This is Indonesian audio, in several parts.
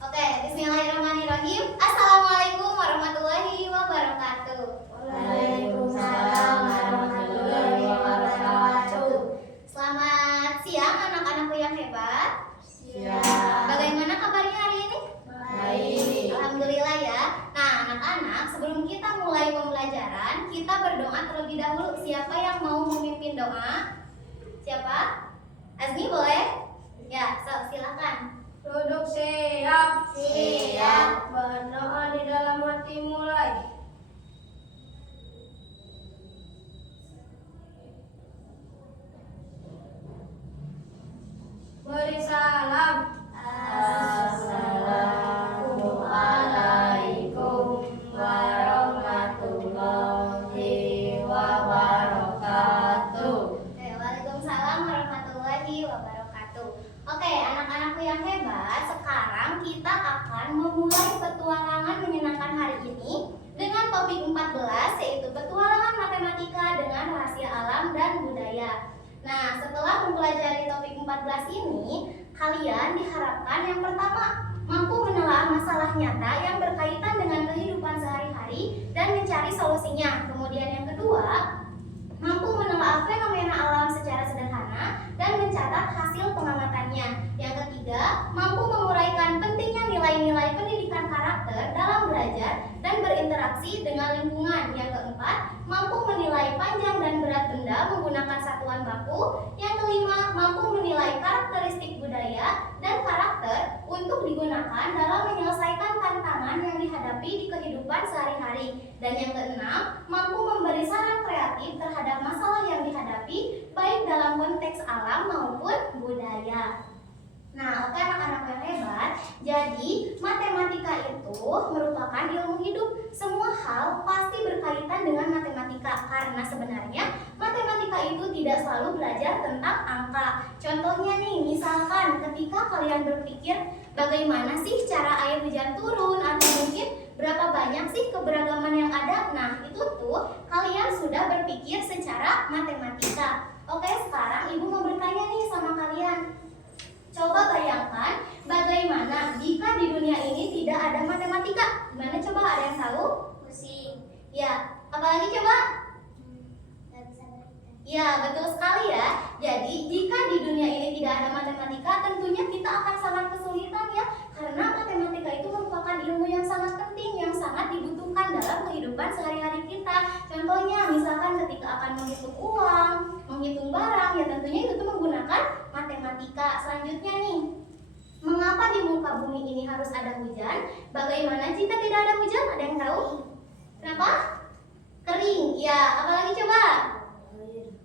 Oke, bismillahirrahmanirrahim. Assalamualaikum warahmatullahi wabarakatuh. Waalaikumsalam warahmatullahi wabarakatuh. Selamat siang anak-anakku yang hebat. Siap. Bagaimana kabarnya hari ini? Baik. Alhamdulillah ya. Nah, anak-anak, sebelum kita mulai pembelajaran, kita berdoa terlebih dahulu. Siapa yang mau memimpin doa? Siapa? Azmi boleh? Ya, silakan. Duduk siap. Siap. Berdoa di dalam hati mulai. Beri salam. Assalamualaikum warahmatullahi wabarakatuh. Waalaikumsalam warahmatullahi wabarakatuh. Oke, anak-anakku yang hebat, sekarang kita akan memulai petualangan menyenangkan hari ini dengan topik 14, yaitu petualangan matematika dengan rahasia alam dan budaya. Nah, setelah mempelajari topik 14 ini, kalian diharapkan yang pertama mampu menelaah masalah nyata yang berkaitan dengan kehidupan sehari-hari dan mencari solusinya. Kemudian yang kedua, mampu menelaah fenomena alam secara sederhana dan mencatat hasil pengamatannya. Yang ketiga, mampu menguraikan pentingnya nilai-nilai pendidikan karakter dalam belajar dan berinteraksi dengan lingkungan. Yang keempat, mampu menilai panjang dan berat benda menggunakan satuan baku. Yang kelima, mampu menilai karakteristik budaya dan karakter untuk digunakan dalam menyelesaikan tantangan yang dihadapi di kehidupan sehari-hari. Dan yang keenam, mampu memberi saran kreatif terhadap masalah yang dihadapi baik dalam konteks alam maupun budaya. Nah, oke anak-anak yang hebat, jadi matematika itu merupakan ilmu hidup. Semua hal pasti berkaitan dengan matematika karena sebenarnya matematika itu tidak selalu belajar tentang angka. Contohnya nih, misalkan ketika kalian berpikir bagaimana sih cara air hujan turun atau mungkin berapa banyak sih keberagaman yang ada. Nah, itu tuh kalian sudah berpikir secara matematika. Oke, sekarang Ibu mau bertanya nih sama kalian. Coba bayangkan bagaimana jika di dunia ini tidak ada matematika. Gimana coba, ada yang tahu? Pusing. Ya, apalagi coba? Ya, betul sekali ya. Jadi, jika di dunia ini tidak ada matematika, tentunya kita akan sangat kesulitan ya. Karena matematika itu merupakan ilmu yang sangat penting, yang sangat dibutuhkan dalam kehidupan sehari-hari kita. Contohnya, misalkan ketika akan menghitung uang, menghitung barang, ya tentunya itu tuh menggunakan matematika. Selanjutnya nih, mengapa di muka bumi ini harus ada hujan? Bagaimana jika tidak ada hujan? Ada yang tahu? Kenapa? Kering. Ya, apalagi coba?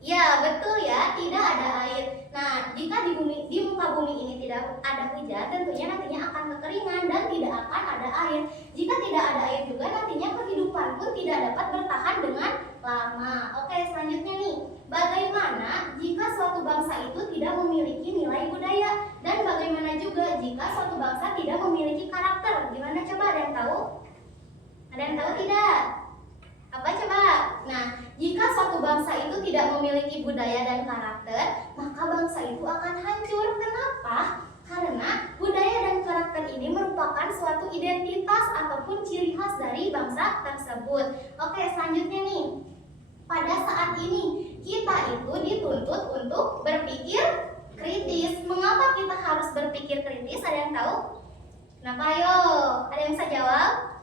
Ya, betul ya, tidak ada air. Nah, jika di muka bumi ini tidak ada hujan, tentunya nantinya akan kekeringan dan tidak akan ada air. Jika tidak ada air juga, nantinya kehidupan pun tidak dapat bertahan dengan lama. Oke, selanjutnya nih, bagaimana jika suatu bangsa itu tidak memiliki nilai budaya? Dan bagaimana juga jika suatu bangsa tidak memiliki karakter? Gimana coba, ada yang tahu? Ada yang tahu tidak? Apa coba? Nah, jika suatu bangsa itu tidak memiliki budaya dan karakter, maka bangsa itu akan hancur. Kenapa? Karena budaya dan karakter ini merupakan suatu identitas ataupun ciri khas dari bangsa tersebut. Oke, selanjutnya nih. Pada saat ini, kita itu dituntut untuk berpikir kritis. Mengapa kita harus berpikir kritis? Ada yang tahu? Kenapa? Ayo, ada yang bisa jawab?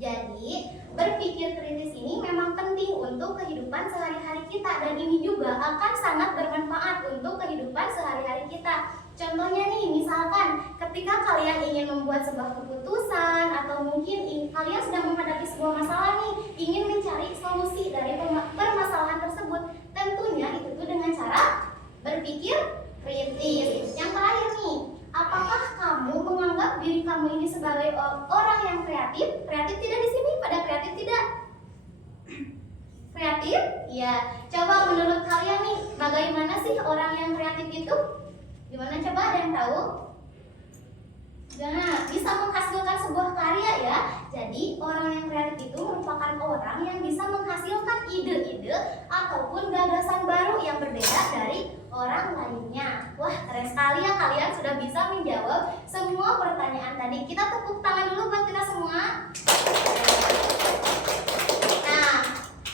Jadi, berpikir kritis ini memang penting untuk kehidupan sehari-hari kita. Dan ini juga akan sangat bermanfaat untuk kehidupan sehari-hari kita. Contohnya nih, misalkan ketika kalian ingin membuat sebuah keputusan atau mungkin kalian sedang menghadapi sebuah masalah nih, ingin mencari solusi dari permasalahan tersebut, tentunya itu tuh dengan cara berpikir kritis. Yang terakhir nih, apakah kamu menganggap diri kamu ini sebagai orang yang kreatif? Kreatif tidak di sini? Pada kreatif tidak? Kreatif? Ya. Coba menurut kalian nih, bagaimana sih orang yang kreatif itu? Gimana coba, ada yang tahu? Nah, bisa menghasilkan sebuah karya ya. Jadi orang yang kreatif itu merupakan orang yang bisa menghasilkan ide-ide ataupun gagasan baru yang berbeda dari orang lainnya. Wah, keren sekali ya, kalian sudah bisa menjawab semua semua pertanyaan tadi. Kita tepuk tangan dulu buat kita semua. Nah,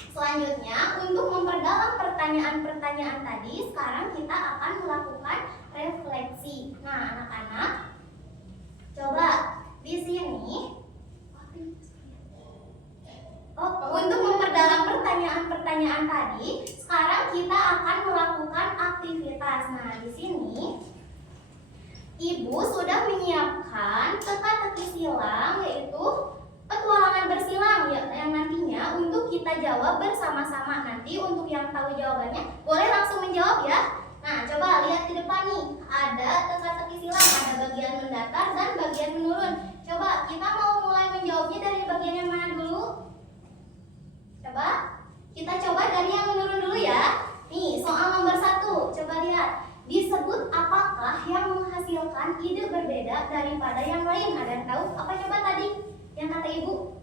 selanjutnya untuk memperdalam pertanyaan-pertanyaan tadi, sekarang kita akan melakukan refleksi. Nah, anak-anak, coba di sini. Untuk memperdalam pertanyaan-pertanyaan tadi, sekarang kita akan melakukan aktivitas. Nah, di sini Ibu sudah menyiapkan teka-teki silang, yaitu petualangan bersilang yang nantinya untuk kita jawab bersama-sama. Nanti untuk yang tahu jawabannya boleh langsung menjawab ya. Nah, coba lihat di depan nih, ada teka-teki silang, ada bagian mendatar dan bagian menurun. Coba kita mau mulai menjawabnya dari bagian yang mana dulu? Coba kita coba dari yang menurun dulu ya. Nih, soal nomor 1, coba lihat. Disebut apakah yang menghasilkan ide berbeda daripada yang lain? Ada yang tahu? Apa coba tadi yang kata ibu?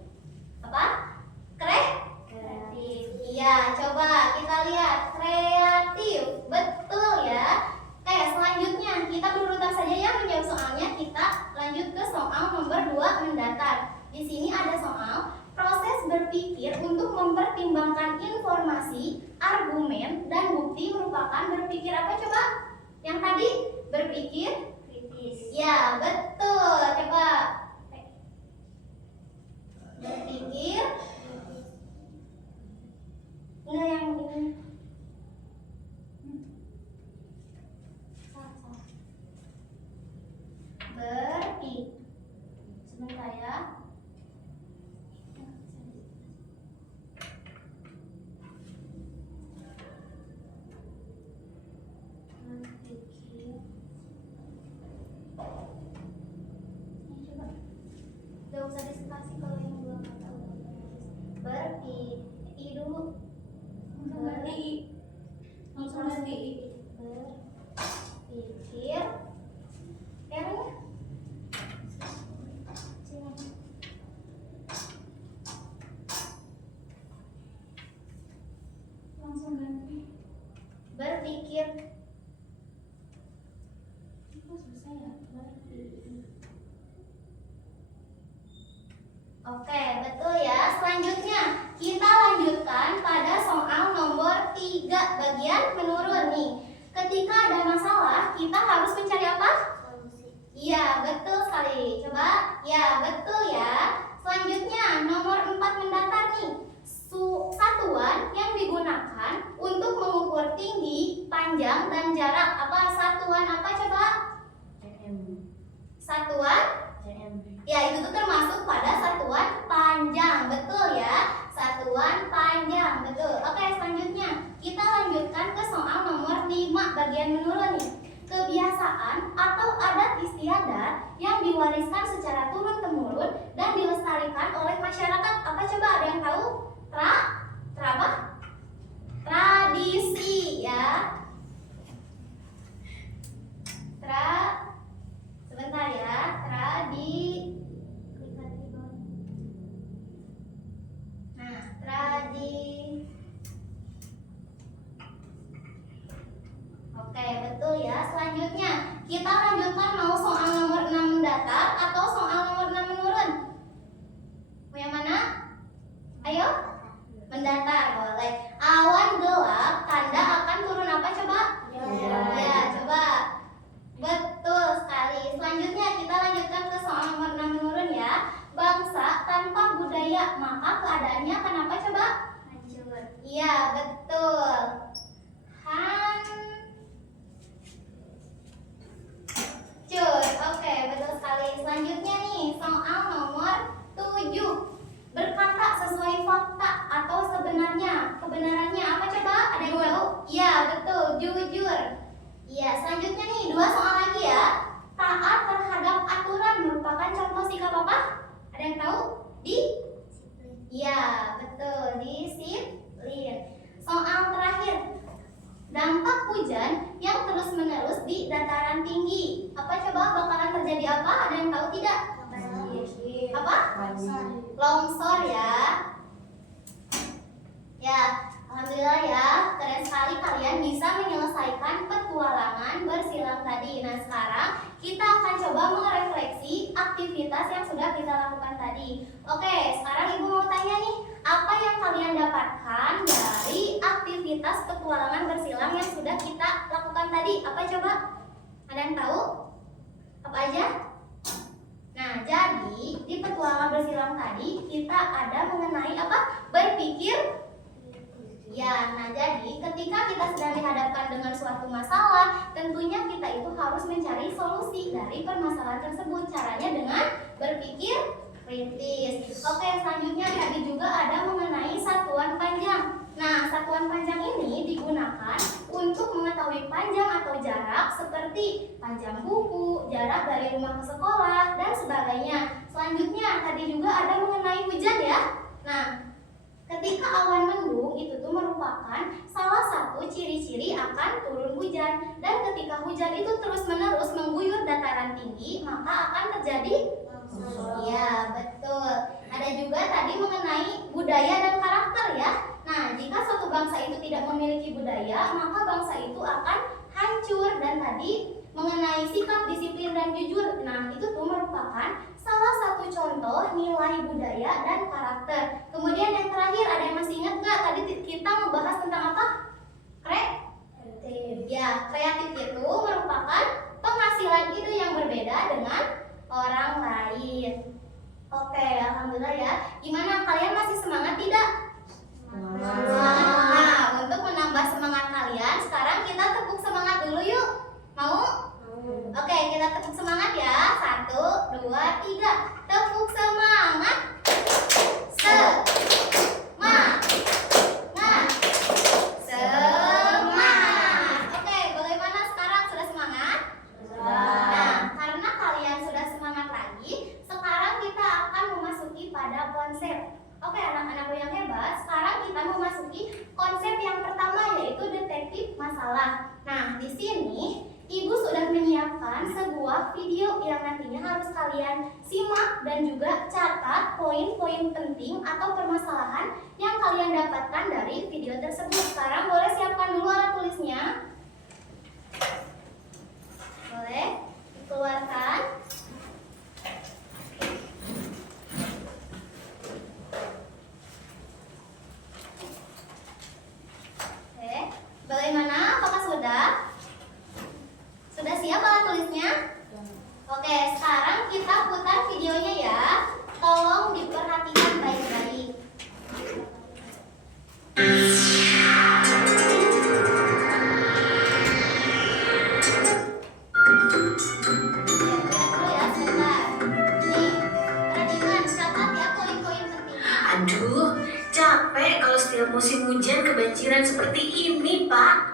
Apa? Kreatif. Iya, coba kita lihat. Kreatif. Betul ya. Oke, selanjutnya kita berurutan saja ya menjawab soalnya. Kita lanjut ke soal nomor 2, mendatar. Di sini ada soal proses berpikir untuk mempertimbangkan informasi, argumen, dan bukti merupakan berpikir apa coba? Yang tadi berpikir Kritis. ya, betul. Coba berpikir enggak yang ini. Salah. Berpikir sebentar ya. Gak usah dispasi kalau yang dua kata udah berpikir dulu. Berpikir R-nya langsung ganti. Berpikir. Kok susah ya? Berpikir. Oke, betul ya. Selanjutnya, kita lanjutkan pada soal nomor 3, bagian menurun nih. Ketika ada masalah, kita harus mencari apa? Solusi. Iya, betul sekali. Coba, ya betul ya. Selanjutnya, nomor 4, mendatar nih. Satuan yang digunakan untuk mengukur tinggi, panjang, dan jarak. Apa satuan apa coba? Satuan? Ya, itu tuh termasuk pada satuan panjang, betul ya. Satuan panjang, betul. Oke, selanjutnya kita lanjutkan ke soal nomor 5, bagian menurun nih. Kebiasaan atau adat istiadat yang diwariskan secara turun-temurun dan dilestarikan oleh masyarakat. Apa coba, ada yang tahu? Apa? Tradisi ya. Sebentar ya. Oke, betul ya. Selanjutnya, kita lanjutkan mau soal nomor 6 mendatar atau soal nomor 6 menurun? Mau yang mana? Ayo. Mendatar, boleh. Awan gelap, tanda akan turun apa coba? Ya, coba. Betul sekali. Selanjutnya kita lanjutkan ke soal nomor 6 menurun ya. Bangsa tanpa budaya, maka keadaannya akan apa coba? Hancur. Iya, betul. Oke, betul sekali. Selanjutnya nih, soal nomor 7. Berkata sesuai fakta atau sebenarnya. Kebenarannya apa coba? Ada yang tahu? Iya, betul. Jujur. Iya, selanjutnya nih, 2 soal lagi ya. Taat terhadap aturan merupakan contoh sikap apa? Ada yang tahu? Iya, betul. Disiplin. Soal terakhir. Dampak hujan yang terus-menerus di dataran tinggi. Apa coba bakalan terjadi apa? Ada yang tahu tidak? Apa? Longsor ya. Ya, alhamdulillah ya. Keren sekali kalian bisa menyelesaikan petualangan bersilang tadi. Nah, sekarang kita akan coba merefleksi tadi. Oke, sekarang Ibu mau tanya nih, apa yang kalian dapatkan dari aktivitas petualangan bersilang yang sudah kita lakukan tadi? Apa coba? Ada yang tahu? Apa aja? Nah, jadi di petualangan bersilang tadi kita ada mengenai apa? Berpikir. Ya, nah jadi ketika kita sedang dihadapkan dengan suatu masalah, tentunya kita itu harus mencari solusi dari permasalahan tersebut. Caranya dengan berpikir kritis. Oke, selanjutnya tadi juga ada mengenai satuan panjang. Nah, satuan panjang ini digunakan untuk mengetahui panjang atau jarak seperti panjang buku, jarak dari rumah ke sekolah, dan sebagainya. Selanjutnya tadi juga ada mengenai hujan ya. Nah, ketika awan mendung itu tuh merupakan salah satu ciri-ciri akan turun hujan, dan ketika hujan itu terus-menerus mengguyur dataran tinggi, maka akan terjadi ya, betul. Ada juga tadi mengenai budaya dan karakter ya. Nah, jika suatu bangsa itu tidak memiliki budaya, maka bangsa itu akan hancur. Dan tadi mengenai sikap disiplin dan jujur. Nah, itu tuh merupakan salah satu contoh nilai budaya dan karakter. Kemudian yang terakhir, ada yang masih ingat nggak? Tadi kita membahas tentang apa? Kreatif. Ya, kreatif itu merupakan penghasilan ide yang berbeda dengan orang lain. Oke, alhamdulillah ya. Gimana, kalian masih semangat tidak? Semangat. Nah, untuk menambah semangat kalian, sekarang kita tepuk semangat dulu yuk. Mau? Oke, kita tepuk semangat ya. 1, 2, 3. Tepuk semangat. Semangat. Semangat. Oke, bagaimana sekarang? Sudah semangat? Nah, karena kalian sudah semangat lagi, sekarang kita akan memasuki pada konsep. Oke, anak-anakku yang hebat, sekarang kita memasuki konsep yang pertama, yaitu detektif masalah. Nah, di sini Ibu sudah menyiapkan sebuah video yang nantinya harus kalian simak dan juga catat poin-poin penting atau permasalahan yang kalian dapatkan dari video tersebut. Sekarang boleh siapkan dulu alat tulisnya. Boleh dikeluarkan. Oke, bagaimana? Apakah sudah? Sudah siap alat tulisnya? Oke, sekarang kita putar videonya ya. Tolong diperhatikan baik-baik. Aduh, capek kalau setiap musim hujan kebanjiran seperti ini, Pak.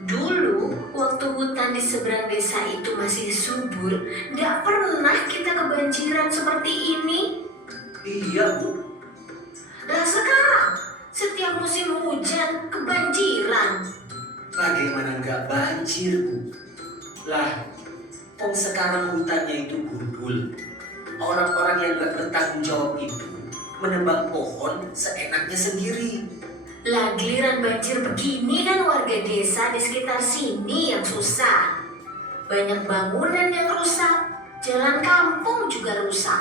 Dulu, waktu hutan di seberang desa itu masih subur, nggak pernah kita kebanjiran seperti ini. Iya, Bu. Nah sekarang, setiap musim hujan kebanjiran. Bagaimana nggak banjir, Bu? Lah, sekarang hutannya itu gundul. Orang-orang yang nggak bertanggung jawab itu menebang pohon seenaknya sendiri. Lah giliran banjir begini kan warga desa di sekitar sini yang susah. Banyak bangunan yang rusak, jalan kampung juga rusak.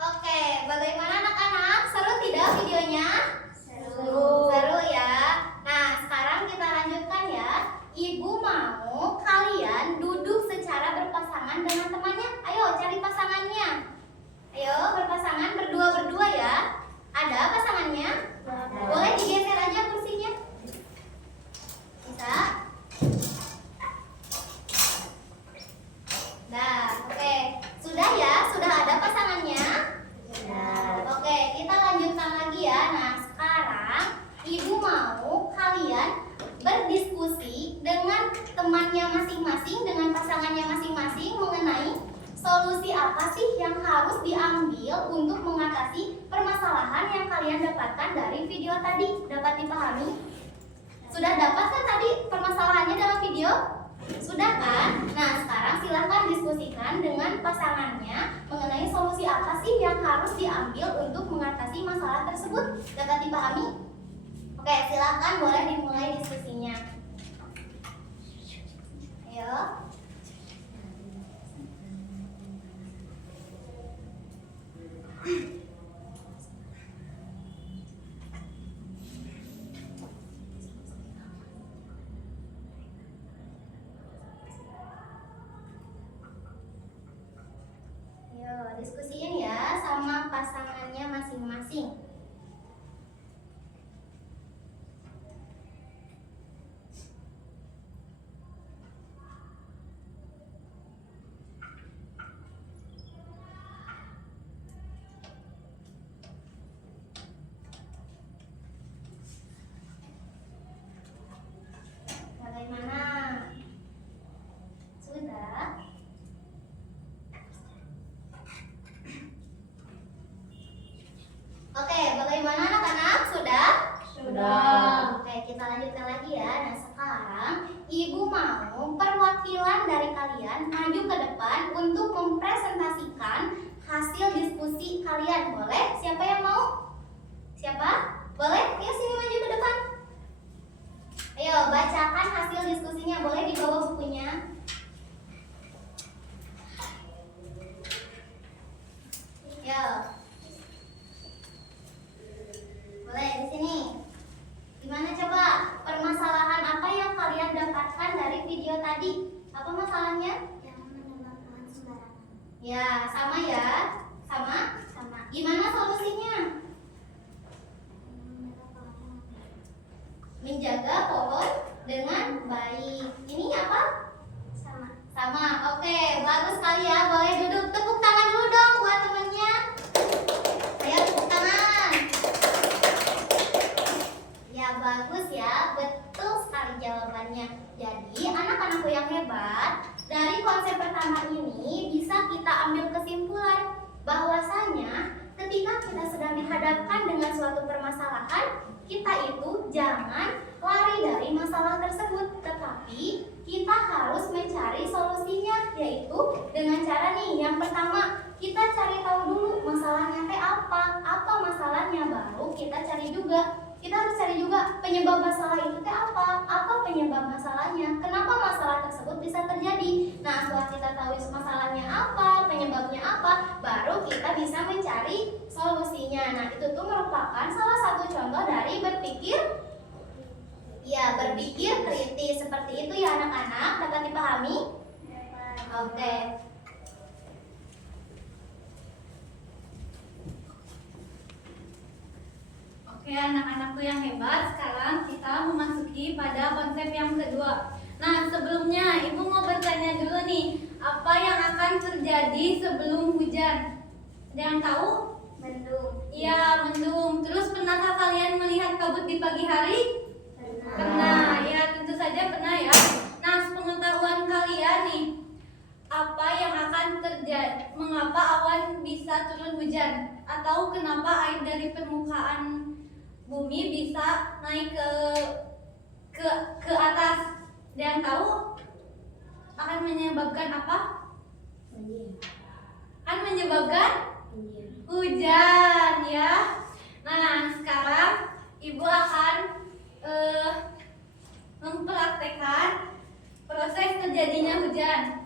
Oke, bagaimana anak-anak? Seru tidak videonya? Seru. Seru ya. Nah, sekarang kita lanjutkan ya. Ibu mau kalian duduk secara berpasangan dengan temannya. Ayo cari pasangannya. Ayo berpasangan berdua-berdua ya. Ada pasangannya? Boleh digeser aja kursinya. Bisa? Nah, oke. Sudah ya? Sudah ada pasangannya? Oke, kita lanjutkan lagi ya. Nah, sekarang Ibu mau kalian berdiskusi dengan temannya masing-masing, dengan pasangannya masing-masing mengenai solusi apa sih yang harus diambil untuk mengatasi permasalahan yang kalian dapatkan dari video tadi. Dapat dipahami? Sudah dapat kan tadi permasalahannya dalam video? Sudah kan? Nah, sekarang silahkan diskusikan dengan pasangannya mengenai solusi apa sih yang harus diambil untuk mengatasi masalah tersebut. Dapat dipahami? Oke, silahkan boleh dimulai diskusinya. Ayo. kalian maju ke depan untuk mempresentasikan hasil diskusi kalian. Boleh? Siapa yang mau? Siapa? Boleh? Ayo sini maju ke depan. Ayo bacakan hasil diskusinya. Boleh dibawa bukunya? Yo. Boleh di sini. Gimana coba? Permasalahan apa yang kalian dapatkan dari video tadi? Apa masalahnya? Jangan menebang pohon sembarangan. Ya, sama ya. Sama? Sama. Gimana solusinya? Menjaga pohon dengan baik. Ini apa? Sama. Sama. Oke, bagus sekali ya. Boleh duduk. Tepuk tangan dulu dong buat temannya. Ayo tepuk tangan. Ya, bagus ya. Betul sekali jawabannya. Jadi, anak-anakku yang hebat, dari konsep pertama ini bisa kita ambil kesimpulan bahwasanya ketika kita sedang dihadapkan dengan suatu permasalahan, kita itu jangan lari dari masalah tersebut, tetapi kita harus mencari solusinya, yaitu dengan cara nih, yang pertama kita cari tahu dulu masalahnya teh apa masalahnya, baru kita cari juga. Kita harus cari juga penyebab masalah itu teh apa penyebab masalahnya, kenapa masalah tersebut bisa terjadi. Nah, setelah kita tahu masalahnya apa, penyebabnya apa, baru kita bisa mencari solusinya. Nah, itu tuh merupakan salah satu contoh dari berpikir kritis. Seperti itu ya anak-anak, dapat dipahami? Oke. Oke, anak-anakku yang hebat, sekarang kita memasuki pada konsep yang kedua. Nah, sebelumnya Ibu mau bertanya dulu nih, apa yang akan terjadi sebelum hujan? Ada yang tahu? Mendung. Iya, mendung. Terus pernahkah kalian melihat kabut di pagi hari? Pernah, ya tentu saja pernah ya. Nah, sepengetahuan kalian nih, apa yang akan terjadi? Mengapa awan bisa turun hujan? Atau kenapa air dari permukaan bumi bisa naik ke atas? Ada yang tahu? Akan menyebabkan apa? Akan menyebabkan hujan ya. Nah, sekarang Ibu akan mempraktekkan proses terjadinya hujan.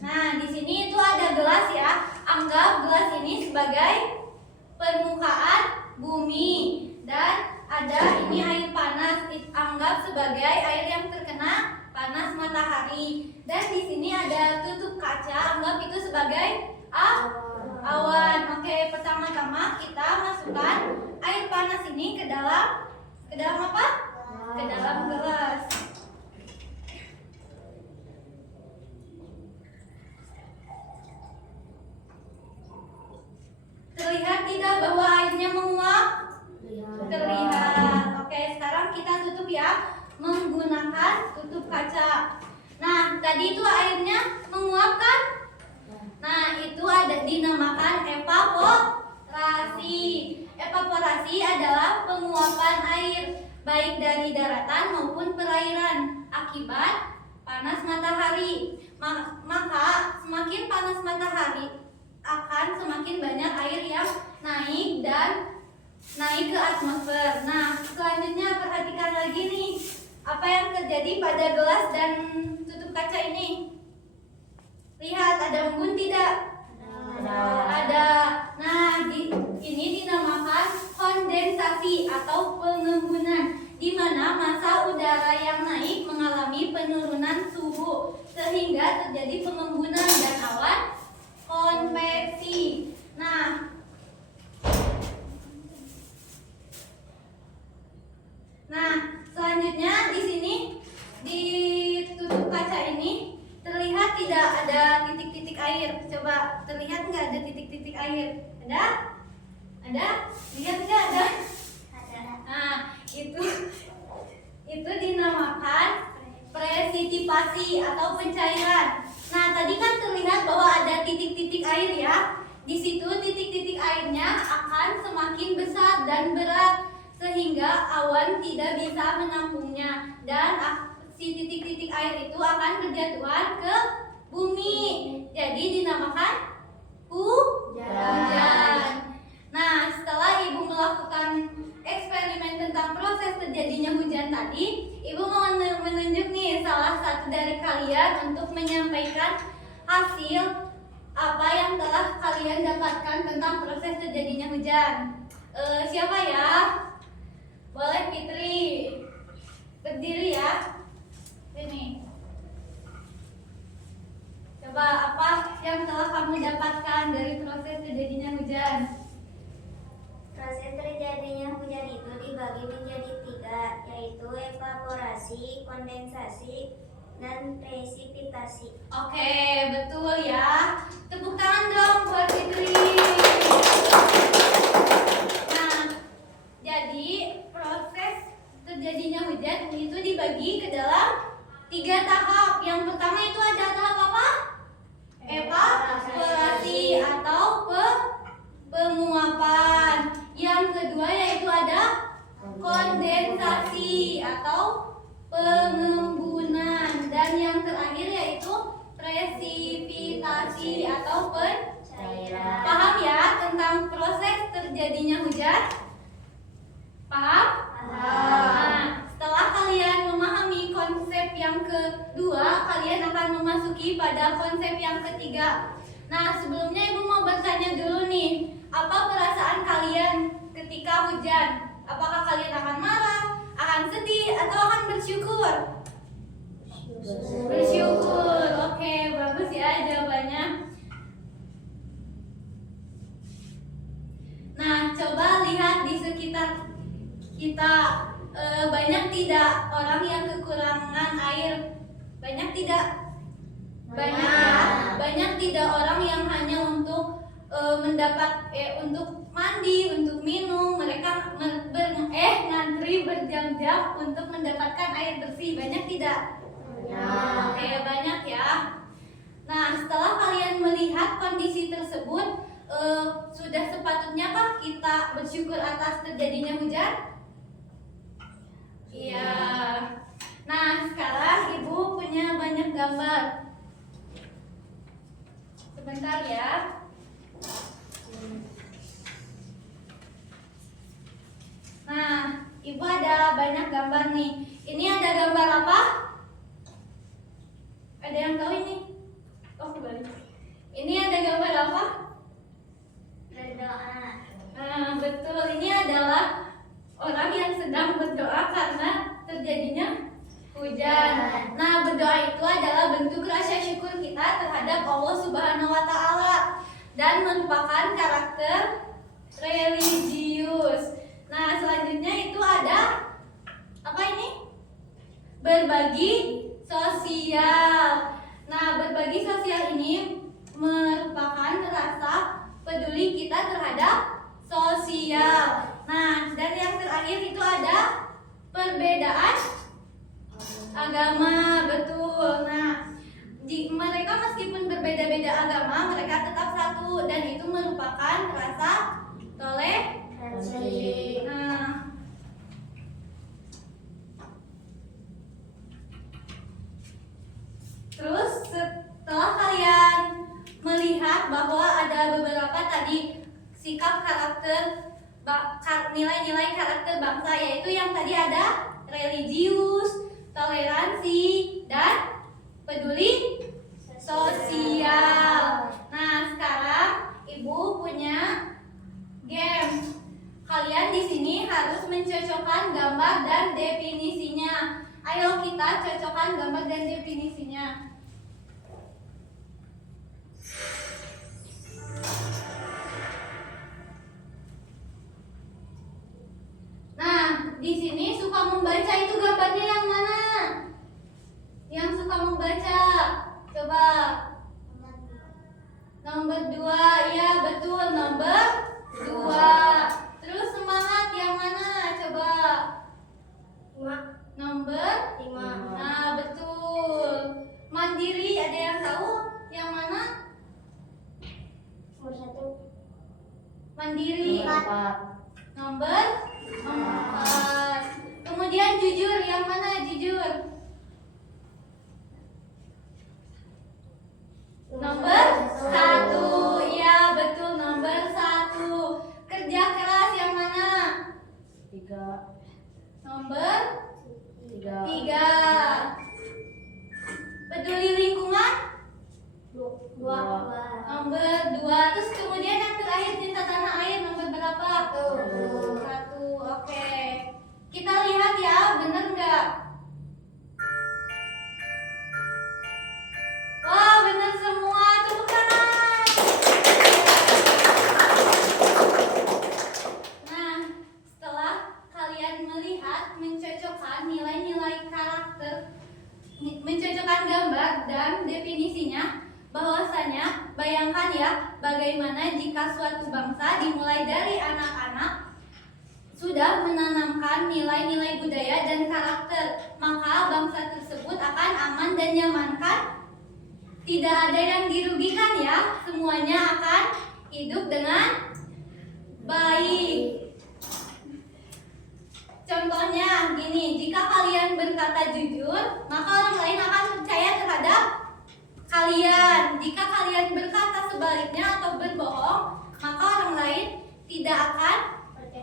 Nah, di sini itu ada gelas ya. Anggap gelas ini sebagai permukaan bumi dan ada ini air panas. Anggap sebagai air yang terkena panas matahari. Dan di sini ada tutup kaca. Anggap itu sebagai awan. Oke, pertama-tama kita masukkan air panas ini ke dalam apa? Ke dalam gelas. Terlihat tidak bahwa airnya menguap? Terlihat. Oke, sekarang kita tutup ya menggunakan tutup kaca. Nah, tadi itu airnya menguap kan? Nah, itu ada dinamakan evaporasi. Evaporasi adalah penguapan air baik dari daratan maupun perairan akibat panas matahari. Maka semakin panas matahari akan semakin banyak air yang naik ke atmosfer. Nah, selanjutnya perhatikan lagi nih, apa yang terjadi pada gelas dan tutup kaca ini. Lihat, ada embun tidak? Ada. Nah, ini dinamakan kondensasi atau pengembunan, di mana massa udara yang naik mengalami penurunan suhu sehingga terjadi pengembunan dan awan konveksi. Nah, selanjutnya di sini di tutup kaca ini terlihat tidak ada titik-titik air. Coba terlihat nggak ada titik-titik air? Ada? Ada? Lihat nggak ada? Ada. Nah, itu dinamakan presipitasi atau pencairan. Nah, tadi kan terlihat bahwa ada titik-titik air ya. Di situ titik-titik airnya akan semakin besar dan berat sehingga awan tidak bisa menampungnya dan si titik-titik air itu akan berjatuhan ke bumi. Jadi dinamakan hujan. Nah, setelah Ibu melakukan eksperimen tentang proses terjadinya hujan tadi, Ibu mau menunjuk nih salah satu dari kalian untuk menyampaikan hasil apa yang telah kalian dapatkan tentang proses terjadinya hujan. Siapa ya? Boleh Fitri. Berdiri ya. Ini. Coba apa yang telah kamu dapatkan dari proses terjadinya hujan? Proses terjadinya hujan itu dibagi menjadi 3, yaitu evaporasi, kondensasi, dan presipitasi. Oke, betul ya. Tepuk tangan dong buat Fitri. Nah, jadi proses terjadinya hujan itu dibagi ke dalam 3 tahap. Yang pertama itu ada tahap apa? Evaporasi atau penguapan. Yang kedua yaitu ada kondensasi atau pengembunan, dan yang terakhir yaitu presipitasi atau pencairan. Paham ya tentang proses terjadinya hujan? Paham? Nah, setelah kalian memahami konsep yang kedua, kalian akan memasuki pada konsep yang ketiga. Nah, sebelumnya Ibu mau bertanya dulu nih, apa perasaan kalian ketika hujan? Apakah kalian akan marah, akan sedih, atau akan bersyukur? Bersyukur. Oke, bagus ya jawabannya. Nah, coba lihat di sekitar kita, banyak tidak orang yang kekurangan air? Banyak tidak? Banyak ya. Banyak tidak orang yang hanya untuk untuk mandi, untuk minum, mereka ngantri berjam-jam untuk mendapatkan air bersih. Banyak tidak? Oke, banyak ya. Nah, setelah kalian melihat kondisi tersebut, sudah sepatutnya kah kita bersyukur atas terjadinya hujan? Iya. Nah, sekarang Ibu punya banyak gambar. Sebentar ya. Nah, Ibu ada banyak gambar nih. Ini ada gambar apa? Ada yang tahu ini? Oh, kembali. Ini ada gambar apa? Berdoa. Nah, betul. Ini adalah orang yang sedang berdoa karena terjadinya hujan. Nah, berdoa itu adalah bentuk rasa syukur kita terhadap Allah Subhanahu wa Ta'ala dan merupakan karakter religius. Nah, selanjutnya itu ada apa ini? Berbagi sosial. Nah, berbagi sosial ini merupakan rasa peduli kita terhadap sosial. Nah, dan yang terakhir itu ada perbedaan agama, betul. Nah, mereka meskipun berbeda-beda agama, mereka tetap satu, dan itu merupakan rasa toleransi. Nah, terus setelah kalian melihat bahwa ada beberapa tadi sikap karakter, nilai-nilai karakter bangsa, yaitu yang tadi ada religius, toleransi, dan peduli sosial. Nah, sekarang Ibu punya game. Kalian di sini harus mencocokkan gambar dan definisinya. Ayo kita cocokkan gambar dan definisinya. Nah, di sini suka membaca itu gambarnya yang mana? Yang suka membaca, coba. Nomor 2, ya betul, nomor 2. Terus semangat yang mana? Coba. 5. Nomor 5. Nah, betul. Mandiri, ada yang tahu yang mana? Nomor 1. Mandiri. Nomor 4. Kemudian jujur, yang mana jujur? Nomor 1. Ya, betul, nomor 1. Kerja keras yang mana? 3. Nomor 3. 3. Peduli lingkungan? 2. Nomor 2. Terus kemudian yang terakhir, cinta tanah air, nomor berapa? 1. Oke. Kita lihat ya, bener nggak? Wah, bener semua. Tepuk tangan. Nah, setelah kalian melihat, mencocokkan nilai-nilai karakter, mencocokkan gambar dan definisinya, bahwasanya bayangkan ya, bagaimana jika suatu bangsa dimulai dari anak-anak sudah menanamkan nilai-nilai budaya dan karakter, maka bangsa tersebut akan aman dan nyaman kan? Tidak ada yang dirugikan ya, semuanya akan hidup dengan baik. Contohnya gini, jika kalian berkata jujur, maka orang lain akan percaya terhadap kalian. Jika kalian berkata sebaliknya atau berbohong, maka orang lain tidak akan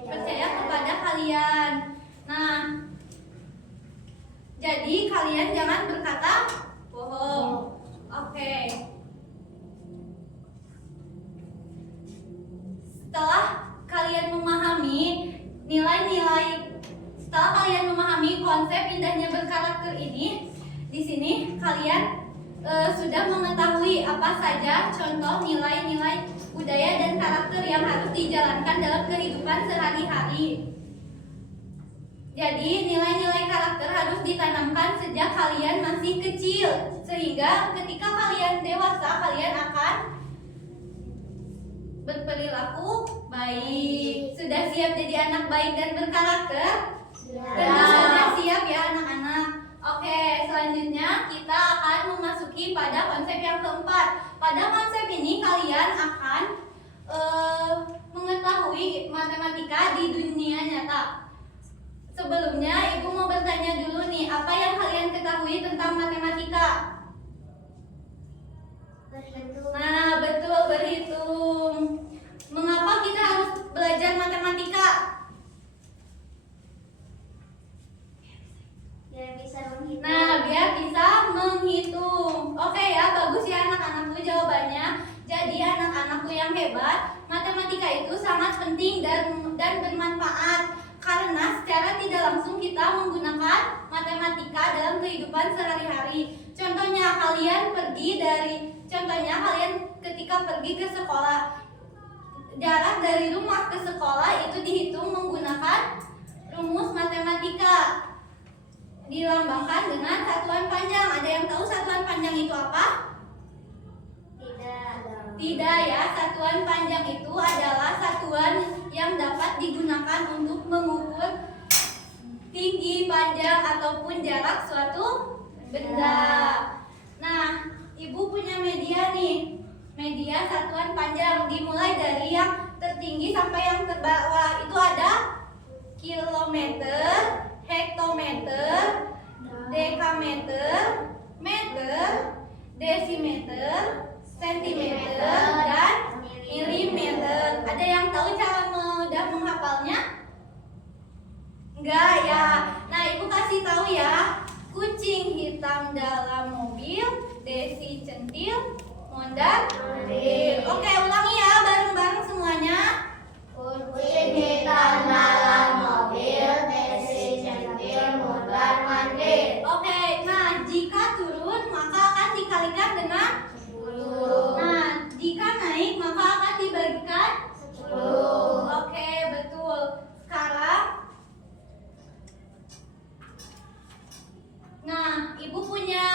percaya kepada kalian. Nah, jadi kalian jangan berkata bohong. Oke. Setelah kalian memahami nilai-nilai, setelah kalian memahami konsep indahnya berkarakter ini, di sini kalian sudah mengetahui apa saja contoh nilai-nilai budaya dan karakter yang harus dijalankan dalam kehidupan sehari-hari. Jadi nilai-nilai karakter harus ditanamkan sejak kalian masih kecil, sehingga ketika kalian dewasa kalian akan berperilaku baik. Sudah siap jadi anak baik dan berkarakter? Tentu saja siap ya anak-anak. Oke, selanjutnya kita akan memasuki pada konsep yang keempat. Pada konsep ini kalian akan mengetahui matematika di dunia nyata. Sebelumnya Ibu mau bertanya dulu nih, apa yang kalian ketahui tentang matematika? Nah, betul, berhitung. Mengapa kita harus belajar matematika? Biar bisa menghitung. Nah, biar bisa menghitung. Oke ya, bagus ya anak-anakku jawabannya. Jadi anak-anakku yang hebat, matematika itu sangat penting dan bermanfaat. Karena secara tidak langsung kita menggunakan matematika dalam kehidupan sehari-hari. Contohnya kalian ketika pergi ke sekolah, jarak dari rumah ke sekolah itu dihitung menggunakan rumus matematika. Dilambangkan dengan satuan panjang. Ada yang tahu satuan panjang itu apa? Tidak ya, satuan panjang itu adalah satuan yang dapat digunakan untuk mengukur tinggi, panjang, ataupun jarak suatu benda. Nah, Ibu punya media nih. Media satuan panjang dimulai dari yang tertinggi sampai yang terbawah. Itu ada kilometer, hektometer, dekameter, meter, desimeter, sentimeter, dan milimeter. Ada yang tahu cara mudah menghafalnya? Enggak ya. Nah, Ibu kasih tahu ya. Kucing hitam dalam mobil, Desi centil, mondar mandir. Oke, ulangi ya bareng-bareng semuanya. Kucing hitam dalam mobil, Desi centil, mondar mandir. Oke, nah jika turun maka akan dikalikan dengan 10. Nah, jika naik maka akan dibagikan 10. Oke, betul. Sekarang, nah, Ibu punya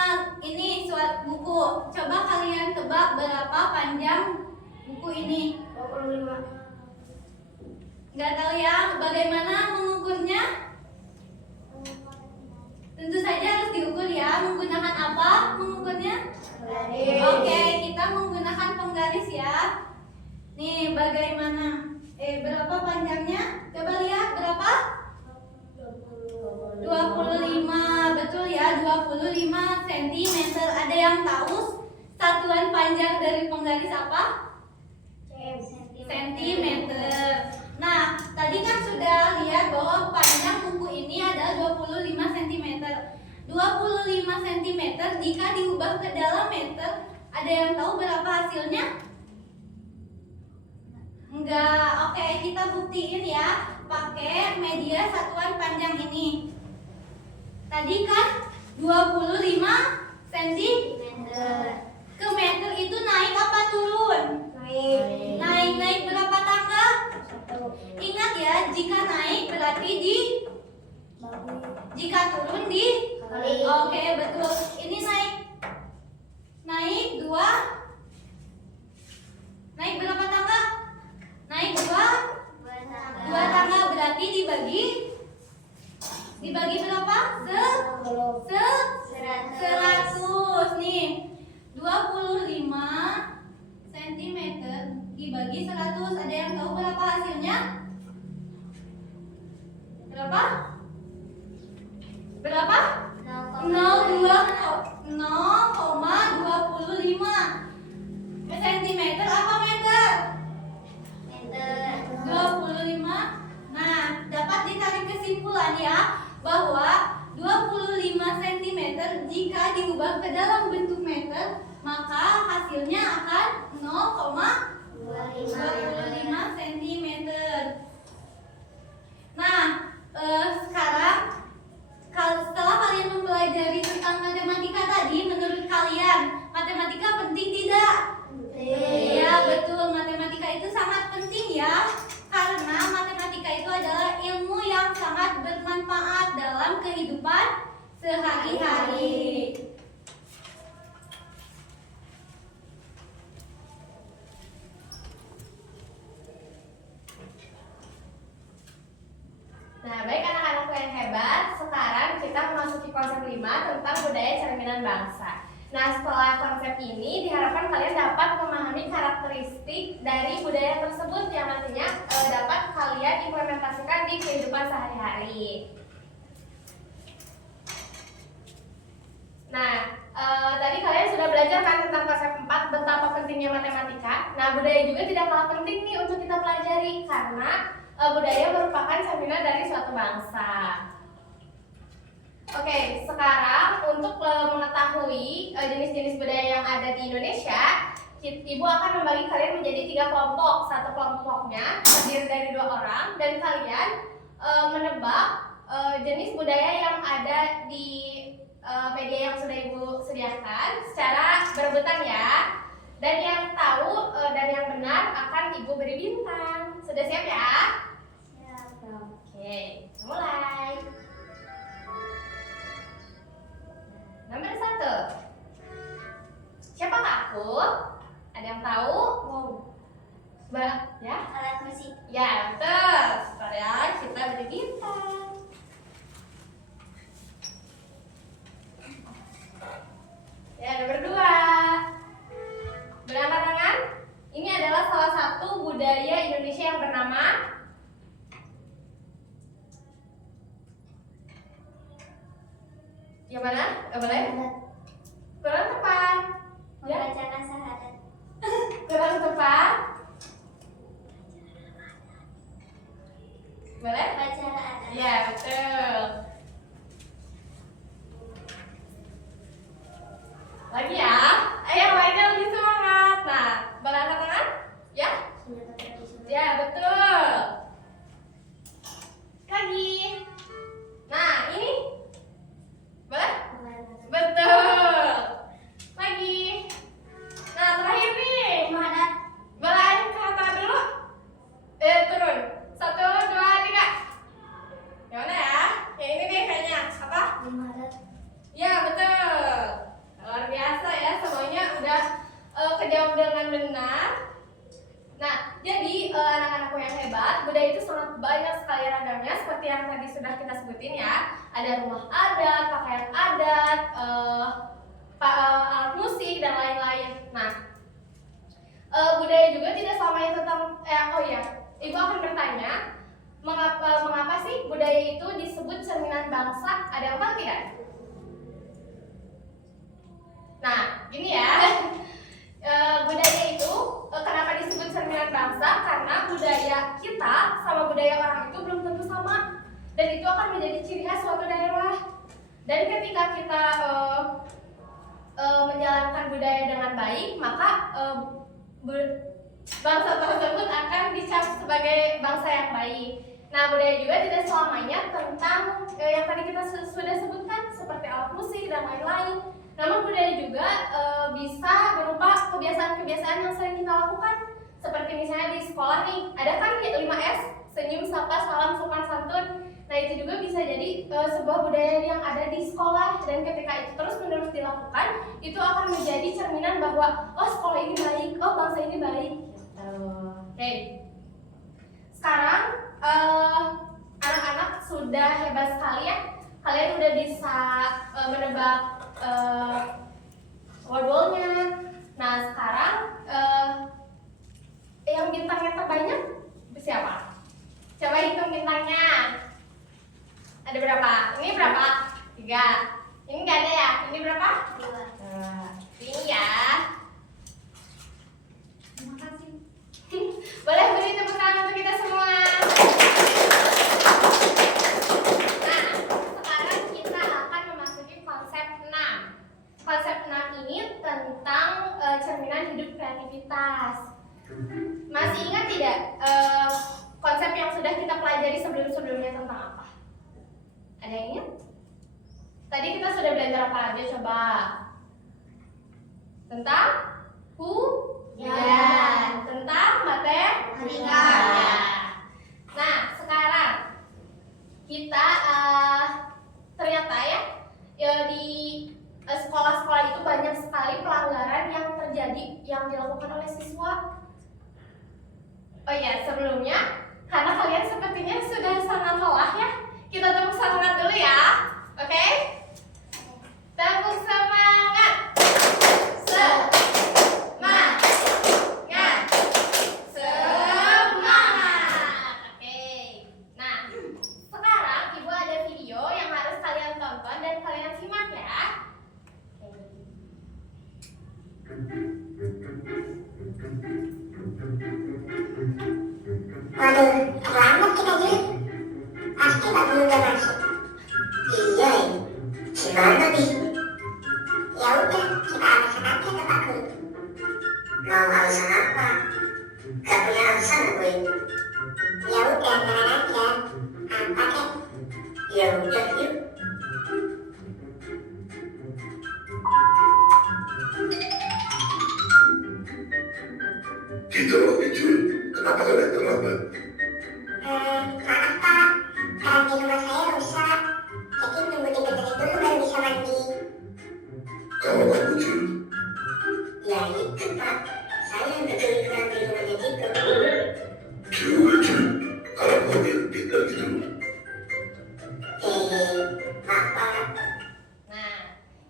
ini suatu buku. Coba kalian tebak berapa panjang buku ini? 25. Nggak tahu ya, bagaimana mengukurnya? Tentu saja harus diukur ya. Menggunakan apa mengukurnya? Oke, kita menggunakan penggaris ya. Nih, bagaimana? Berapa panjangnya? Coba lihat berapa? 25 25 cm jika diubah ke dalam meter, ada yang tahu berapa hasilnya? Enggak. Oke, kita buktiin ya pakai media satuan panjang ini. Tadi kan 25 cm ke meter itu naik apa turun? Naik berapa tangga? Ingat ya, jika naik berarti jika turun Oke, betul. Ini naik 2. Naik berapa tangga? Naik 2 tangga, berarti dibagi berapa? 100 nih. 25 cm dibagi 100, ada yang tahu berapa hasilnya? Berapa? 0,25 cm apa meter? 25. Nah, dapat ditarik kesimpulan ya bahwa 25 cm jika diubah ke dalam bentuk meter, maka hasilnya akan 0,25 cm. Nah, sekarang setelah kalian mempelajari tentang matematika tadi, menurut kalian matematika penting tidak? Iya, betul. Matematika itu sangat penting ya, karena matematika itu adalah ilmu yang sangat bermanfaat dalam kehidupan sehari-hari. Nah, baik anak-anakku yang hebat, sekarang kita memasuki konsep 5 tentang budaya cerminan bangsa. Nah, setelah konsep ini diharapkan kalian dapat memahami karakteristik dari budaya tersebut yang nantinya dapat kalian implementasikan di kehidupan sehari-hari. Nah, tadi kalian sudah belajar kan tentang konsep 4, betapa pentingnya matematika. Nah, budaya juga tidak kalah penting nih untuk kita pelajari, karena budaya merupakan cerminan dari suatu bangsa. Oke, sekarang untuk mengetahui jenis-jenis budaya yang ada di Indonesia, Ibu akan membagi kalian menjadi 3 kelompok. Satu kelompoknya terdiri dari 2 orang, dan kalian menebak jenis budaya yang ada di media yang sudah Ibu sediakan secara berebutan ya. Dan yang tahu dan yang benar akan Ibu beri bintang. Sudah siap ya? Oke, mulai. Nomor 1. Siapa takut? Ada yang tahu? Ya? Alat musik. Ya, betul. Supaya kita beri bintang. Ya, nomor 2. Berangkat tangan. Ini adalah salah satu budaya Indonesia yang bernama yang mana? Boleh? Kurang tepat. Ya? Membacakan syahadat. Kurang tepat. Boleh? Baca adat. Ya, betul. Lagi ya. Ayo yang lainnya lebih semangat. Nah, berangkat tangan? Ya? Ya, betul. Lagi. Nah, ini boleh? Betul. Lagi. Nah, terakhir nih. Boleh ke atas dulu. Turun. 1, 2, 3. Yang mana ya? Yang ini deh kayaknya. Apa? Ya, betul. Luar biasa ya, semuanya udah kejawab dengan benar. Nah, jadi anak-anakku yang hebat, budaya itu sangat banyak sekali ragamnya, seperti yang tadi sudah kita sebutin ya. Ada rumah adat, pakaian adat, alat musik dan lain-lain. Nah, budaya juga tidak selamanya tentang Ibu akan bertanya, mengapa sih budaya itu disebut cerminan bangsa? Ada yang tahu tidak? Nah, gini ya. Budaya itu kenapa disebut cerminan bangsa? Karena budaya kita sama budaya orang itu belum tentu sama, dan itu akan menjadi ciri khas suatu daerah. Dan ketika kita menjalankan budaya dengan baik, maka bangsa tersebut akan dicap sebagai bangsa yang baik. Nah, budaya juga tidak selamanya tentang yang tadi kita sudah sebutkan seperti alat musik dan lain-lain. Namun budaya juga bisa berupa kebiasaan-kebiasaan yang sering kita lakukan. Seperti misalnya di sekolah nih, ada kan 5S, senyum, sapa, salam, sopan santun. Nah, itu juga bisa jadi sebuah budaya yang ada di sekolah, dan ketika itu terus-menerus dilakukan, itu akan menjadi cerminan bahwa oh, sekolah ini baik, oh, bangsa ini baik. Oke. Sekarang anak-anak sudah hebat sekali ya. Kalian udah bisa menebak wordball-nya. Nah, sekarang yang bintangnya terbanyak siapa? Coba hitung bintangnya. Ada berapa? Ini berapa? 3. Ini nggak ada ya? Ini berapa? 2. Ini ya. Terima kasih. Boleh beri tepuk tangan untuk kita semua. Nah, sekarang kita akan memasuki konsep 6. Konsep 6 ini tentang cerminan hidup kreativitas. Masih ingat tidak konsep yang sudah kita pelajari sebelum-sebelumnya tentang apa? Ada yang ingat? Tadi kita sudah belajar apa aja coba? Tentang hujan, tentang matematika. Nah, sekarang kita ternyata ya di sekolah-sekolah itu banyak sekali pelanggaran yang terjadi yang dilakukan oleh siswa. Oh ya, sebelumnya karena kalian sepertinya sudah sangat lelah ya, kita tepuk semangat dulu ya, oke? Tepuk semangat. Semangat. Semangat. Oke. Nah, sekarang Ibu ada video yang harus kalian tonton dan kalian simak ya. Waduh, terlambat kita Jun. Pasti Pak Guru udah masuk. Iya ya. Gimana nih? Ya udah, kita alasan aja ke Pak Guru. Mau alasan apa? Gak punya alasan gue. Ya udah, jalan aja. Apa deh? Ya udah yuk. Gitu loh, Jul. Kenapa kalian terlambat? Maaf Pak, keran di rumah saya rusak. Jadi nunggu dibenerin dulu baru bisa mandi. Kalau kamu, Jul, Ya itu Pak, saya yang benerin keran di rumahnya gitu. juga Jul. Kalau kamu yang pintar gitu loh. Maaf Pak. Nah,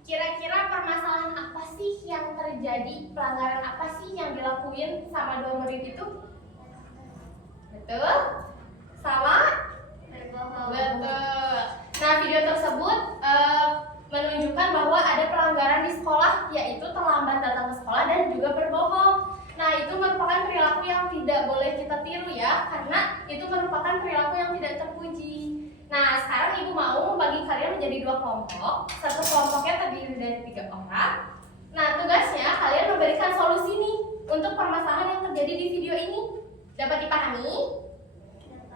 kira-kira permasalahan apa sih yang terjadi, pelanggaran apa sih yang dilakuin sama 2 murid itu? Betul? Sama? Betul. Nah, video tersebut menunjukkan bahwa ada pelanggaran di sekolah, yaitu terlambat datang ke sekolah dan juga berbohong. Nah, itu merupakan perilaku yang tidak boleh kita tiru ya, karena itu merupakan perilaku yang tidak terpuji. Nah, sekarang Ibu mau membagi kalian menjadi 2 kelompok. Satu kelompoknya terdiri dari 3 orang. Nah, tugasnya kalian memberikan solusi nih untuk permasalahan yang terjadi di video ini. Dapat dipahami?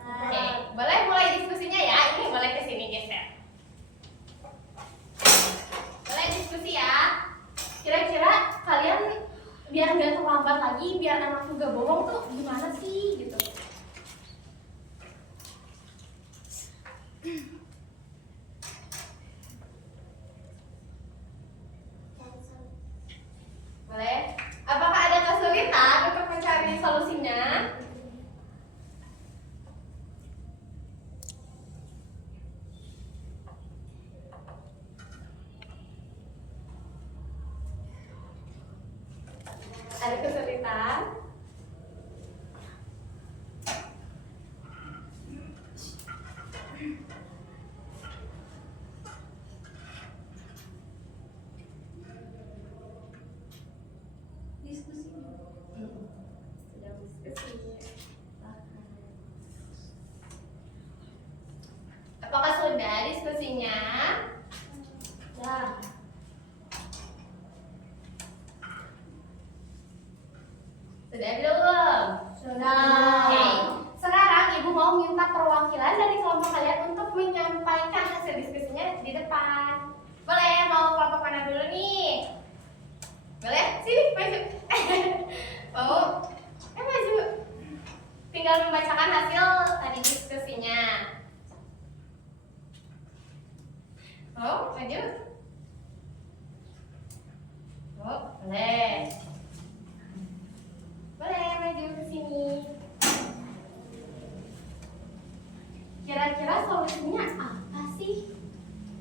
Oke, boleh mulai diskusinya ya. Ini boleh ke sini geser. Boleh diskusi ya. Kira-kira kalian biar nggak terlambat lagi, biar anak juga bohong tuh gimana sih gitu? Boleh? Apakah ada kesulitan untuk mencari solusinya? Ada kesulitan? Diskusi. Sedang diskusi. Apakah sudah diskusinya? nih. Boleh? Sini, maju. Mau? Maju. Tinggal membacakan hasil tadi diskusinya. Mau? Maju. Oh, boleh. Boleh maju ke sini. Kira-kira solusinya apa sih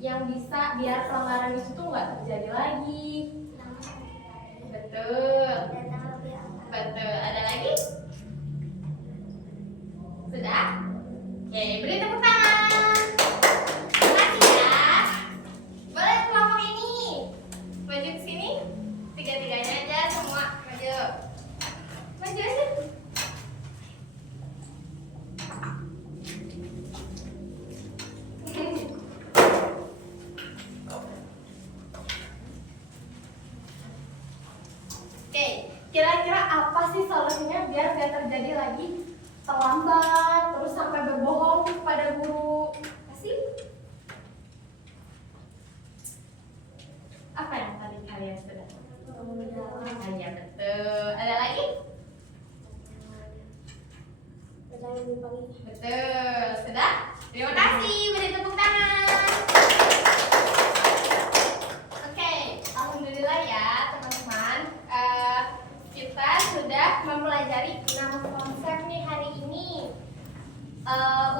yang bisa biar pelanggaran itu tuh nggak terjadi lagi? Betul. Betul. Ada lagi? Sudah? Oke, beri tepuk tangan. Terima kasih ya. Boleh kelompok ini maju ke sini. Tiga-tiganya aja semua maju. Maju aja. Oke, kira-kira apa sih solusinya biar gak terjadi lagi terlambat terus sampai berbohong kepada guru? Kasih. Apa yang tadi kalian sudah? Iya betul. Ada lagi? Betul. Sudah? Terima kasih. Beri tepuk tangan. Oke, alhamdulillah ya teman-teman. Kita sudah mempelajari 6 konsep nih hari ini.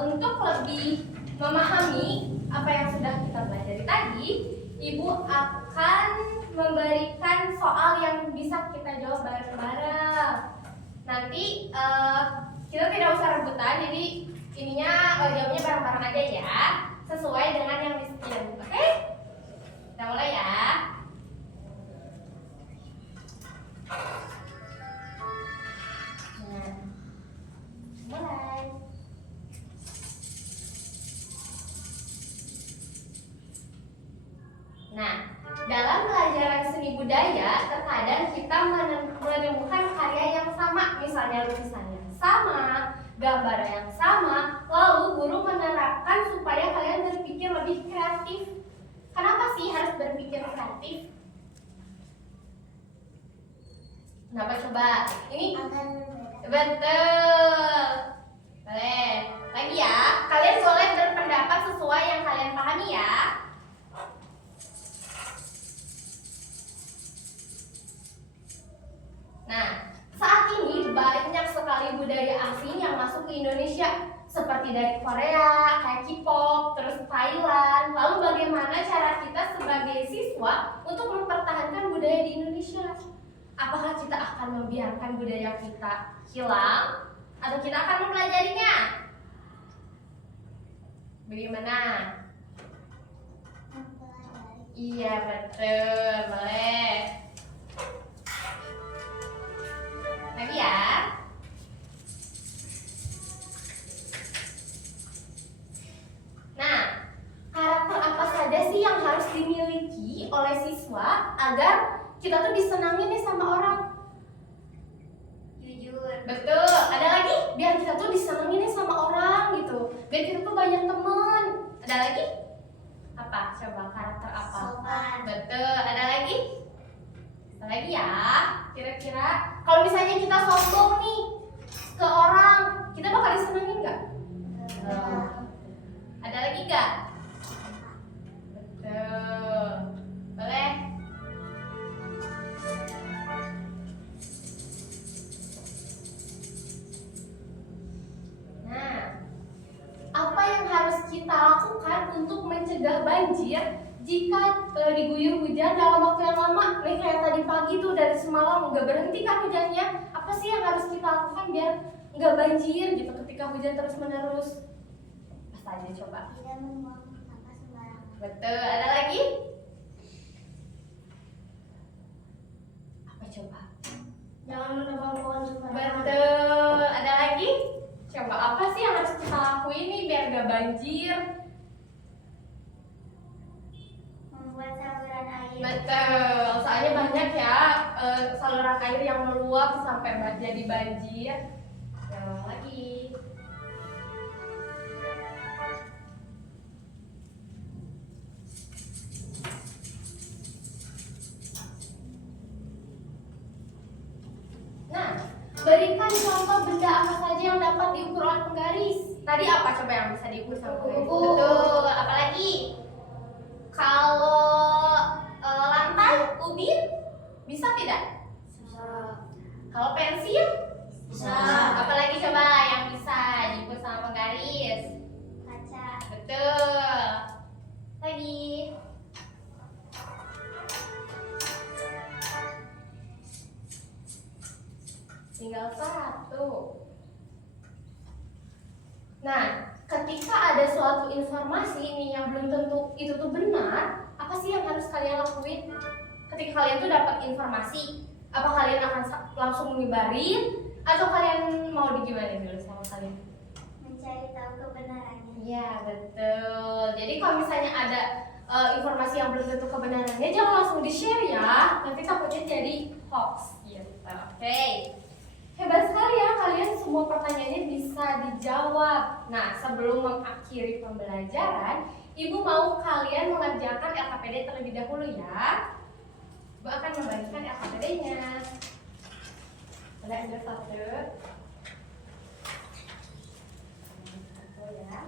Untuk lebih memahami apa yang sudah kita pelajari tadi, Ibu akan memberikan soal yang bisa kita jawab bareng-bareng. Nanti kita tidak usah rebutan, jadi ininya jawabnya bareng-bareng aja ya, sesuai dengan yang disediakan. Oke? Kita mulai ya. Nah, mulai. Nah, dalam pelajaran seni budaya, terkadang kita menemukan karya yang sama, misalnya lukisan yang sama, gambar yang sama, lalu guru menerapkan supaya kalian berpikir lebih kreatif. Kenapa sih harus berpikir kreatif? Kenapa coba? Ini betul. Boleh. Lagi ya, kalian boleh berpendapat sesuai yang kalian pahami ya. Nah, saat ini banyak sekali budaya asing yang masuk ke Indonesia, seperti dari Korea, kayak K-pop, terus Thailand. Lalu bagaimana cara kita sebagai siswa untuk mempertahankan budaya di Indonesia? Apakah kita akan membiarkan budaya kita hilang atau kita akan mempelajarinya? Bagaimana? Iya betul, boleh. Lagi ya. Nah, karakter apa saja sih yang harus dimiliki oleh siswa agar kita tuh disenangi nih sama orang? Jujur. Betul. Ada lagi? Biar kita tuh disenangi nih sama orang gitu. Biar kita tuh banyak teman. Ada lagi? Apa? Coba karakter apa? Sopan. Betul. Ada lagi? Ada lagi ya? Kira-kira kalau misalnya kita sombong nih ke orang, kita bakal disenangin nggak? Ada lagi nggak? Betul. Boleh? Nah, apa yang harus kita lakukan untuk mencegah banjir jika diguyur hujan dalam waktu yang lama? Nih kayak tadi pagi tuh dari semalam nggak berhenti kan hujannya. Apa sih yang harus kita lakukan biar nggak banjir gitu ketika hujan terus menerus? Apa aja coba? Tidak membuang sampah sembarangan. Betul. Ada lagi? Apa coba? Jangan menebang pohon sembarangan. Betul. Ada lagi? Coba apa sih yang harus kita lakuin nih biar nggak banjir? Membuat saluran air. Betul, soalnya banyak ya saluran air yang meluap sampai jadi banjir. Yang lagi. benda apa saja yang dapat diukur oleh penggaris? Tadi apa coba yang bisa diukur sama penggaris? Kuku. Betul. Apalagi? Kalau lantai, ubin, bisa tidak? Kalau pensil? Bisa. Apalagi coba yang bisa diukur sama penggaris? Kaca. Betul. Lagi. Tinggal satu. Nah, ketika ada suatu informasi ini yang belum tentu itu tuh benar, apa sih yang harus kalian lakuin? Ketika kalian tuh dapat informasi, apa kalian akan langsung menyebarin atau kalian mau digimana dulu sama kalian? Mencari tahu kebenarannya. Iya, betul. Jadi kalau misalnya ada informasi yang belum tentu kebenarannya, jangan langsung di-share ya. Nanti takutnya jadi hoax gitu. Oke. Hebat sekali ya, kalian semua pertanyaannya bisa dijawab. Nah, sebelum mengakhiri pembelajaran, Ibu mau kalian mengerjakan LKPD terlebih dahulu ya. Ibu akan membagikan LKPD-nya. Ada satu. Satu ya.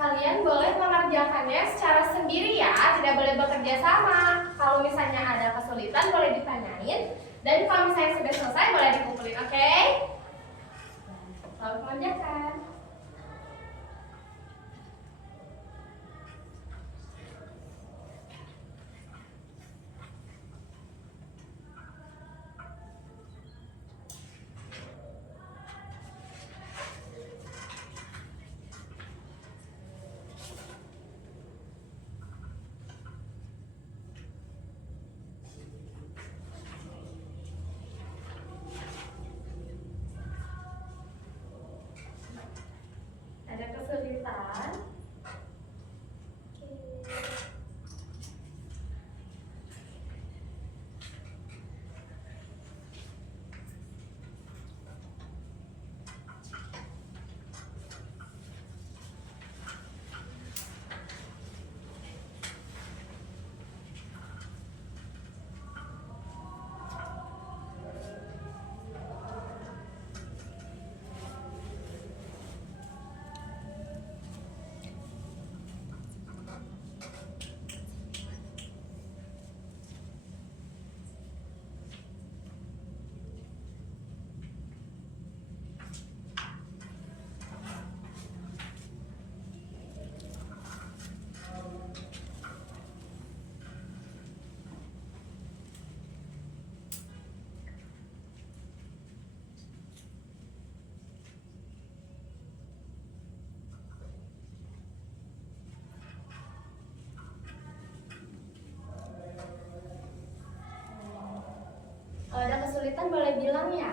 Kalian boleh mengerjakannya secara sendiri ya, tidak boleh bekerja sama. Kalau misalnya ada kesulitan boleh ditanyain, dan kalau misalnya sudah selesai boleh dikumpulin, oke? Selamat mengerjakan. Ada kesulitan? Kalau ada kesulitan boleh bilang ya.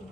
ya.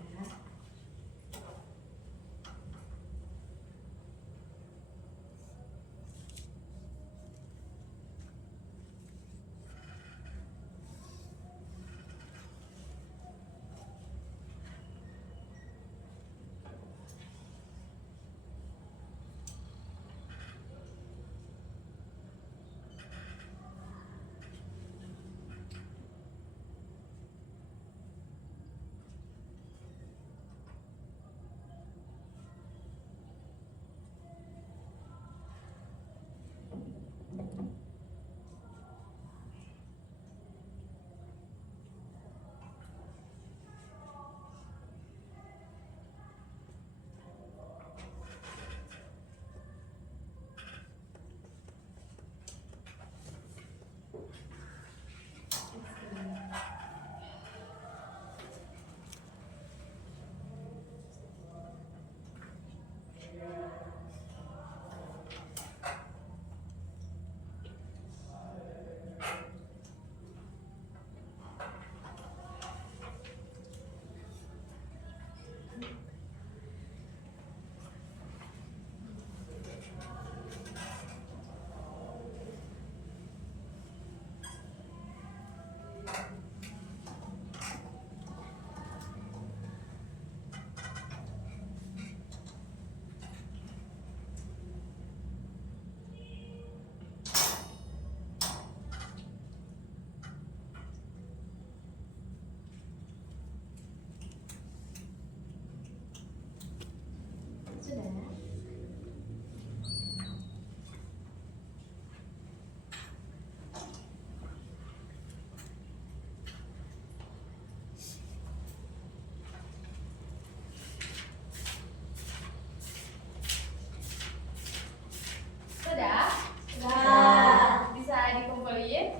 Sudah? Sudah. Bisa dikumpulin?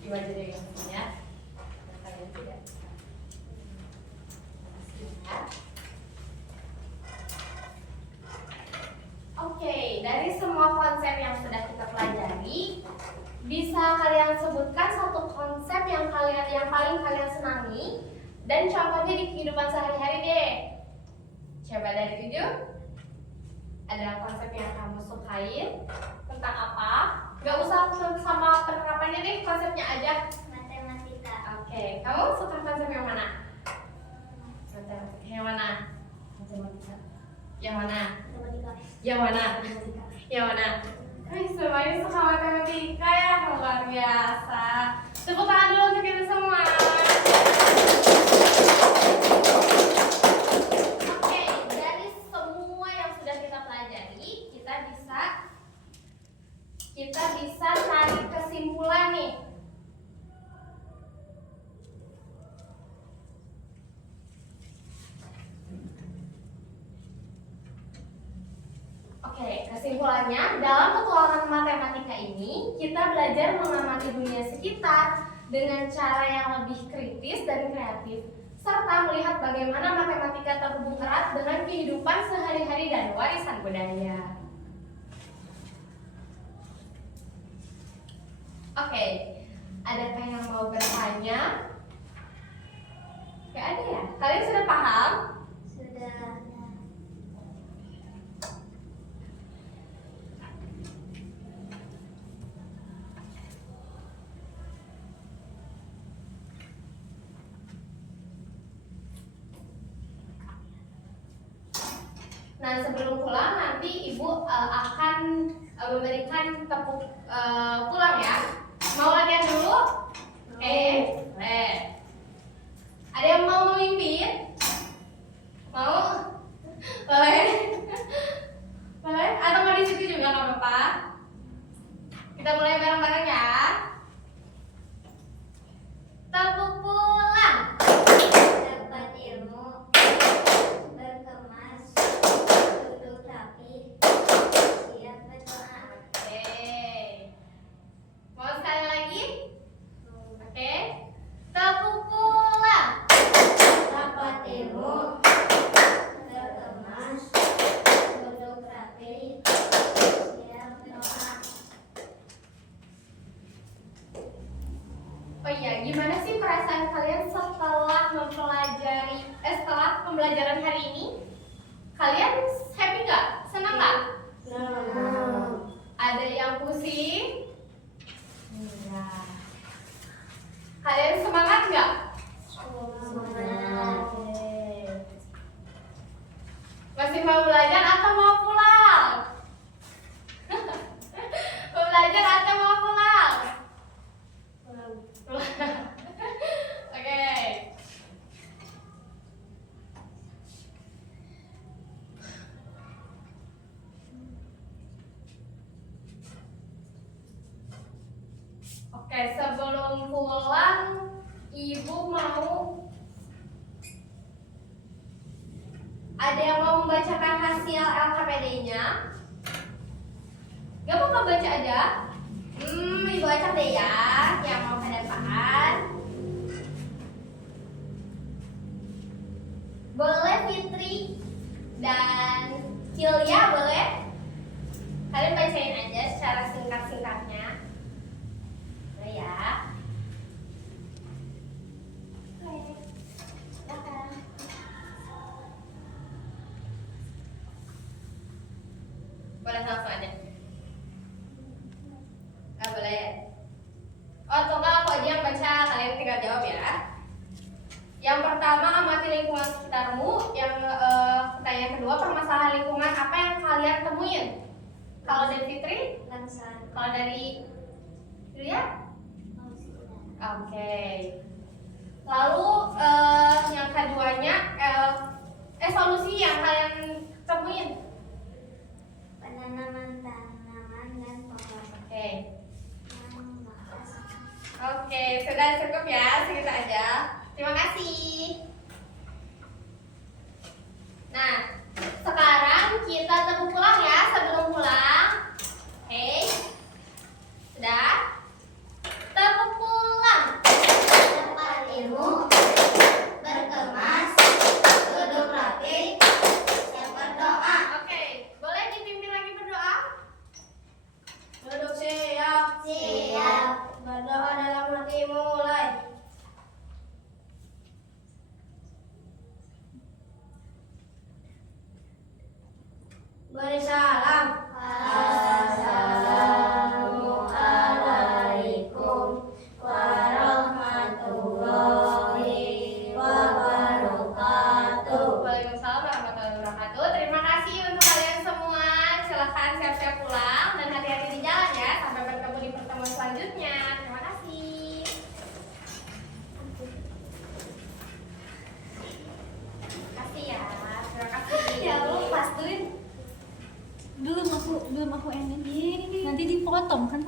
Gimana jadi yang punya? Kalian tidak? Sudah. Oke, dari semua konsep yang sudah kita pelajari, bisa kalian sebutkan satu konsep yang paling kalian senangi dan contohnya di kehidupan sehari-hari deh. Coba dari video. Ada konsep yang kamu sukain tentang apa? Gak usah sama penerapannya deh, konsepnya aja. Matematika. Oke, kamu suka konsep yang mana? Matematika. Yang mana? Matematika. Yang mana? Matematika. Yang mana? Matematika. Yang mana? Semuanya suka matematika ya, luar biasa. Tepuk tangan dulu untuk kita semua. Oke, dari semua yang sudah kita pelajari, kita bisa cari kesimpulan nih. Oke, kesimpulannya dalam petualangan matematika ini kita belajar mengamati dunia sekitar dengan cara yang lebih kritis dan kreatif serta melihat bagaimana matematika terhubung erat dengan kehidupan sehari-hari dan warisan budaya. Oke, adakah yang mau bertanya? Gak ada ya? Kalian sudah paham? Sudah. Nah, sebelum pulang nanti Ibu akan memberikan tepuk pulang ya. Mau latihan dulu? Oke. Boleh. Ada yang mau memimpin? Mau? Boleh? Boleh? Atau mau di situ juga nggak apa-apa? Kita mulai bareng-bareng ya. Tepuk pulang. Dapat ilmu berkemas, duduk rapi, siap berdoa. Oke. Mau sekali lagi? Oke. Tepuk Kalian happy nggak? Senang nggak? Ada yang pusing? Enggak. Kalian semangat nggak? Masih mau belajar atau mau pulang? Mau belajar atau mau pulang? Oke. Oke, sebelum pulang, Ibu mau ada yang mau membacakan hasil LKPD-nya? Gak mau baca aja? Ibu acak deh ya, yang mau ke depan. Boleh Fitri dan Hilya, boleh? Kalian bacain aja secara singkat-singkatnya. Boleh ya? Oke, silakan. Boleh langsung aja. Gak boleh ya? Oh, tunggu aku aja yang baca, kalian tinggal jawab ya. Yang pertama, amati lingkungan sekitarmu. Yang pertanyaan kedua, permasalahan lingkungan apa yang kalian temuin? Kalau dari Fitri? Langsung. Kalau dari Julia? Oke. Lalu yang keduanya, solusi yang kalian temuin? Penanaman tanaman dan pohon. Oke. Oke, sudah cukup ya, segitu aja. Terima kasih. Nah, sekarang kita tepuk pulang ya sebelum pulang. Oke. Sudah? Tepuk pulang. Dapat ilmu, berkemas, duduk rapi, siap berdoa. Oke, boleh dipimpin lagi berdoa? Duduk siap. Siap. Berdoa dalam hatimu, mulai. Beri salam. Assalamualaikum warahmatullahi wabarakatuh. Waalaikumsalam warahmatullahi wabarakatuh. Terima kasih untuk kalian semua. Silakan siap-siap pulang dan hati-hati di jalan ya. Sampai bertemu di pertemuan selanjutnya. Terima kasih. Terima kasih ya. Terima kasih. Ya lu pastuin. Belum aku ending. Nanti dipotong kan